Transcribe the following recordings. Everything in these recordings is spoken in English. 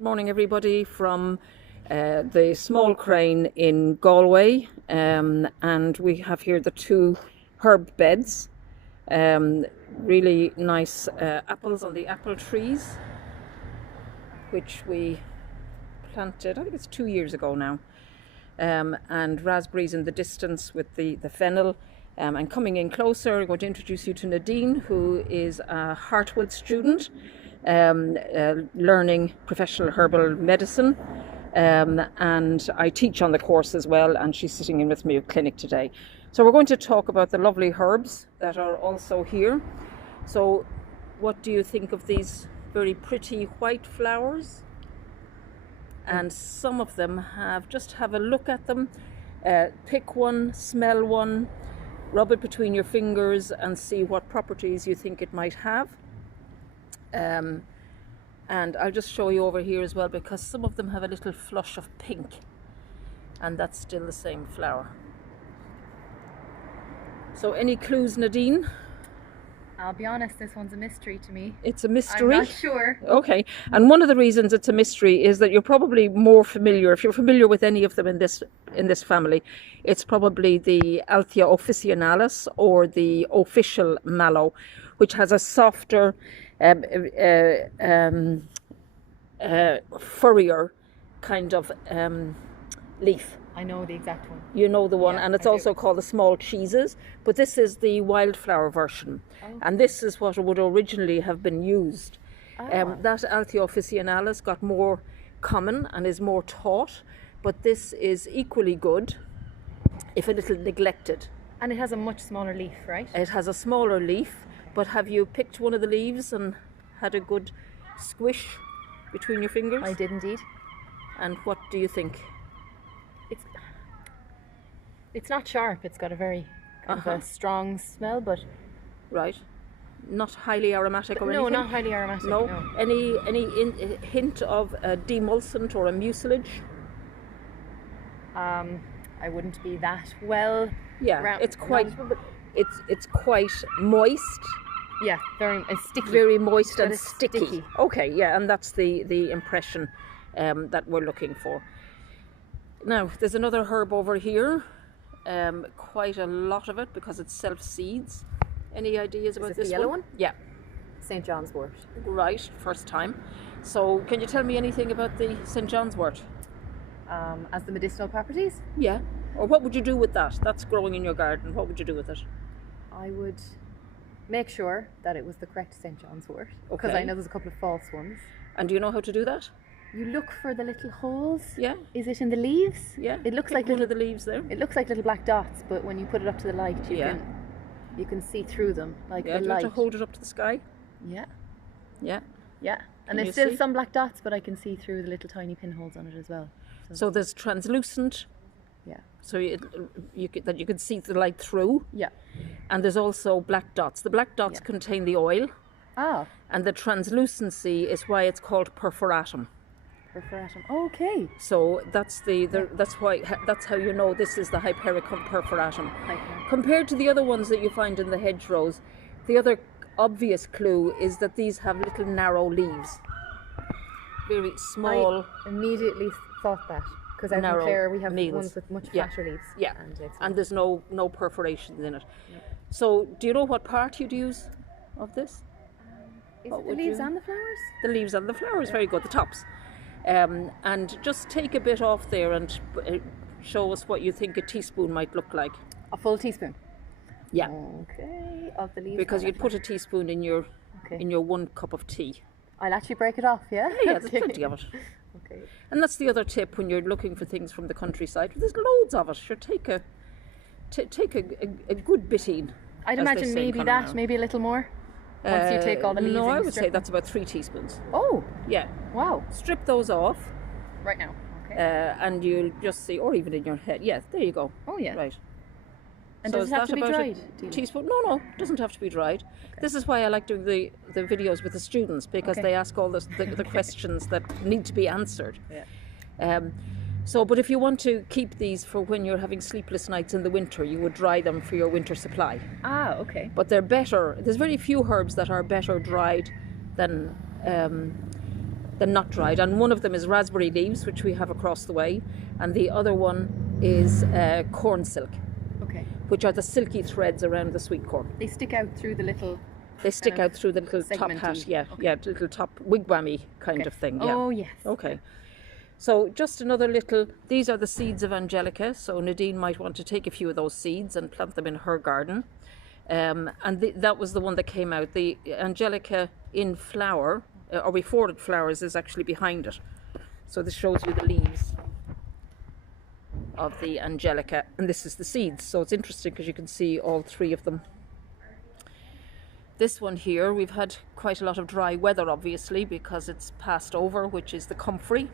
Morning everybody from the small crane in Galway, and we have here the two herb beds, really nice apples on the apple trees which we planted, I think it's 2 years ago now, and raspberries in the distance with the fennel. And coming in closer, I'm going to introduce you to Nadine, who is a Hartwood student, learning professional herbal medicine, and I teach on the course as well, and she's sitting in with me at clinic today. So we're going to talk about the lovely herbs that are also here. So what do you think of these very pretty white flowers? And some of them just have a look at them, pick one, smell one, rub it between your fingers and see what properties you think it might have. And I'll just show you over here as well, because some of them have a little flush of pink, and that's still the same flower. So any clues, Nadine? I'll be honest, this one's a mystery to me. It's a mystery? I'm not sure. Okay, and one of the reasons it's a mystery is that you're probably more familiar, if you're familiar with any of them in this family, it's probably the Altea officinalis or the official mallow, which has a softer, furrier kind of leaf. I know the exact one. You know the one, Yeah, and it's I also do. called the small cheeses, but this is the wildflower version, and this is what would originally have been used. That Altea officinalis got more common and is more taught, but this is equally good if a little neglected. And it has a much smaller leaf, right? It has a smaller leaf, but have you picked one of the leaves and had a good squish between your fingers? I did indeed. And what do you think? It's not sharp. It's got a very kind of a strong smell, but Right. Not highly aromatic or anything? no, not highly aromatic. No. No. Any hint of a demulcent or a mucilage? I wouldn't be that well. Yeah, it's quite moist, Yeah, very sticky. very moist But and it's sticky. sticky. Okay, yeah, and that's the impression that we're looking for. Now, there's another herb over here, quite a lot of it because it self-seeds. Any ideas about it this the yellow one? Yeah. St. Johns Wort. Right, first time. So can you tell me anything about the St. Johns Wort? As the medicinal properties, Yeah. Or what would you do with that? That's growing in your garden. What would you do with it? I would make sure that it was the correct St. Johns Wort, because Okay. I know there's a couple of false ones. And do you know how to do that? You look for the little holes. Yeah. Is it in the leaves? Yeah. It looks Pick like one little. of the leaves there. It looks like little black dots, but when you put it up to the light, Yeah. you can see through them, like Yeah. the Do you want light. to hold it up to the sky? Yeah, Yeah. yeah. Can And you there's still see? some black dots, but I can see through the little tiny pinholes on it as well. So there's translucent, Yeah, so you can see the light through, yeah. and there's also black dots. The black dots Yeah. contain the oil, Ah, and the translucency is why it's called perforatum. perforatum. Okay. So that's that's how you know this is the Hypericum perforatum. Okay. Compared to the other ones that you find in the hedgerows, the other obvious clue is that these have little narrow leaves, very small. I immediately thought that, because out in Narrow Clare we have needles. ones with much Yeah. flatter leaves. Yeah, and and there's no perforations in it. So do you know what part you'd use of this? is What it the would leaves you- and the flowers? The leaves and the flowers, very good, the tops. And just take a bit off there and show us what you think a teaspoon might look like. A full teaspoon. Yeah, Okay. Of the leaves. because and you'd the put a teaspoon in your Okay. 1 cup of tea. I'll actually break it off. Yeah. Yeah, there's plenty of it. Okay. And that's the other tip when you're looking for things from the countryside. There's loads of it. Sure, take a good bitting. I'd as they imagine say in maybe Connemara. that, maybe a little more. Once you take all the leaves. No, and I you would strip say them. that's about 3 teaspoons. Oh, Yeah, wow. strip those off, Right now. Okay. and you'll just see, or even in your head. Yeah, there you go. Oh yeah. Right. And So does is it have that to be about a dried? do you know? teaspoon? No, it doesn't have to be dried. This is why I like doing the videos with the students, because Okay. they ask all the questions that need to be answered. Yeah. So, but if you want to keep these for when you're having sleepless nights in the winter, you would dry them for your winter supply. Ah, okay. But they're better. There's very few herbs that are better dried than They're not dried, and one of them is raspberry leaves, which we have across the way, and the other one is corn silk, Okay. which are the silky threads around the sweet corn. They stick out through the little. They stick out through the little top segmenty. hat, yeah, Okay. yeah, little top wigwammy kind of thing. Yeah. Oh yes. Okay. So just another little, these are the seeds of Angelica, so Nadine might want to take a few of those seeds and plant them in her garden. And that was the one that came out. The Angelica in flower, or before it flowers, is actually behind it. So this shows you the leaves of the Angelica, and this is the seeds. So it's interesting because you can see all three of them. This one here, we've had quite a lot of dry weather, obviously, because it's passed over, which is the comfrey.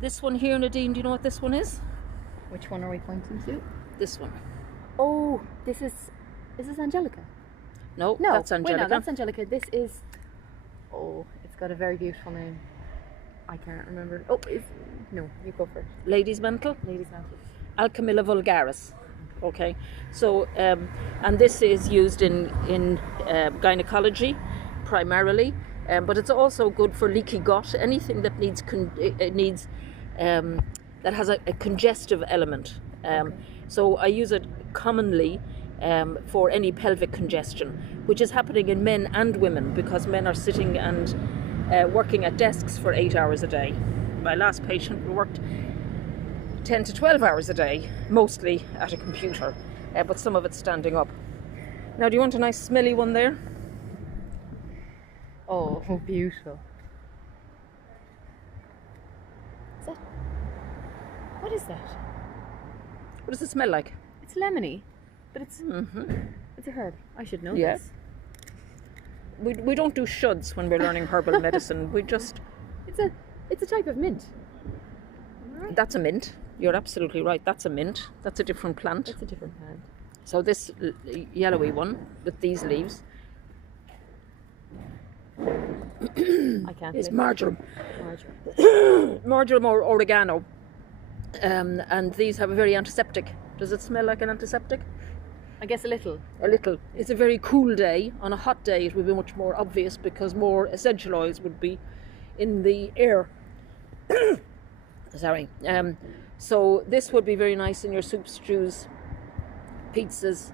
This one here, Nadine, do you know what this one is? Which one are we pointing to? This one. Oh, this is Angelica. No, No, that's Angelica. Wait, no, that's Angelica. This is. Oh, it's got a very beautiful name. I can't remember. Oh, no, you go first. Lady's mantle, Ladies' mantle. Alchemilla vulgaris. Okay, so and this is used in gynecology primarily, but it's also good for leaky gut. Anything that needs that has a congestive element. So I use it commonly for any pelvic congestion, which is happening in men and women because men are sitting and working at desks for 8 hours a day. My last patient worked 10 to 12 hours a day, mostly at a computer, but some of it standing up. Now, do you want a nice smelly one there? Oh, beautiful. Is that? What is that? What does it smell like? It's lemony, but it's a herb. I should know Yeah. this. We don't do shoulds when we're learning herbal medicine. We just, It's a type of mint. Right. that's a mint. You're absolutely right. That's a mint. That's a different plant. It's a different plant. So this yellowy one with these leaves I can't. is live. marjoram. Marjoram. Marjoram or oregano. And these have a very antiseptic. Does it smell like an antiseptic? I guess a little. A little. It's a very cool day. On a hot day it would be much more obvious because more essential oils would be in the air. Sorry. So this would be very nice in your soups, stews, pizzas,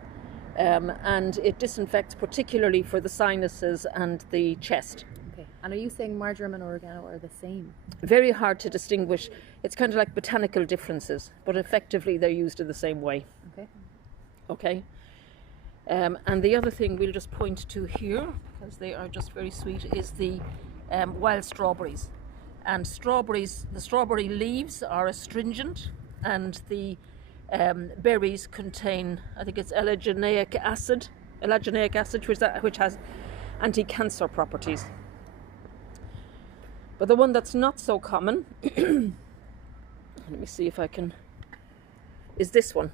and it disinfects particularly for the sinuses and the chest. Okay. And are you saying marjoram and oregano are the same? Very hard to distinguish. It's kind of like botanical differences, but effectively they're used in the same way. Okay. Okay. And the other thing we'll just point to here, because they are just very sweet, is the wild strawberries. And the strawberry leaves are astringent, and the berries contain, I think it's ellagianeic acid, which has anti-cancer properties. But the one that's not so common, let me see if I can, is this one,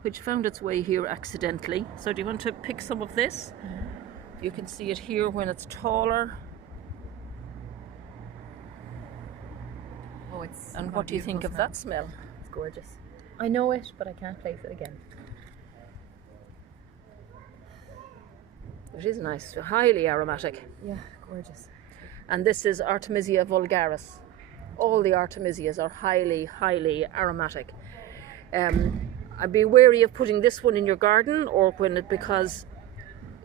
which found its way here accidentally. So do you want to pick some of this? Mm-hmm. You can see it here when it's taller. Oh, it's. And what do you think of that smell? It's gorgeous. I know it, but I can't place it again. It is nice, highly aromatic. Yeah, gorgeous. And this is Artemisia vulgaris. All the Artemisias are highly, highly aromatic. I'd be wary of putting this one in your garden because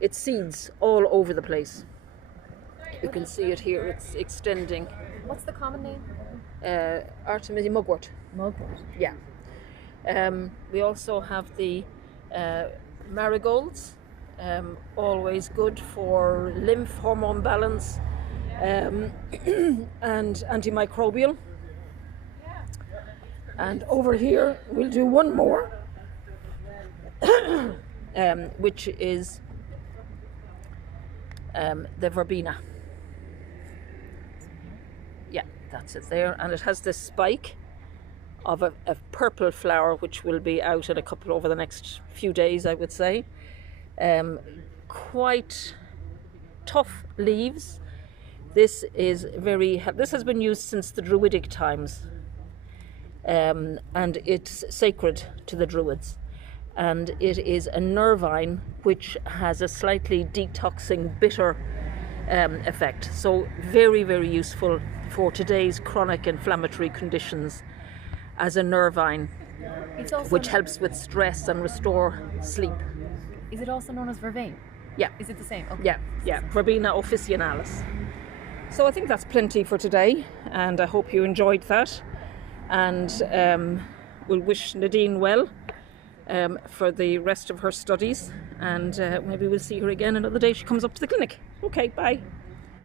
it seeds all over the place. You can see it here, it's extending. What's the common name? Artemisia mugwort. Mugwort. Yeah. We also have the marigolds, always good for lymph hormone balance and antimicrobial. And over here we'll do one more, which is the Verbena. Yeah, that's it there, and it has this spike of a purple flower which will be out in a couple over the next few days, I would say. Quite tough leaves. This has been used since the Druidic times, and it's sacred to the Druids. And it is a nervine which has a slightly detoxing, bitter effect. So very, very useful for today's chronic inflammatory conditions as a nervine, It's also which helps with stress and restore sleep. Is it also known as Vervain? Yeah. Is it the same? Okay. Yeah, Verbena officialis. So I think that's plenty for today, and I hope you enjoyed that. And we'll wish Nadine well for the rest of her studies, and maybe we'll see her again another day she comes up to the clinic. Okay, bye.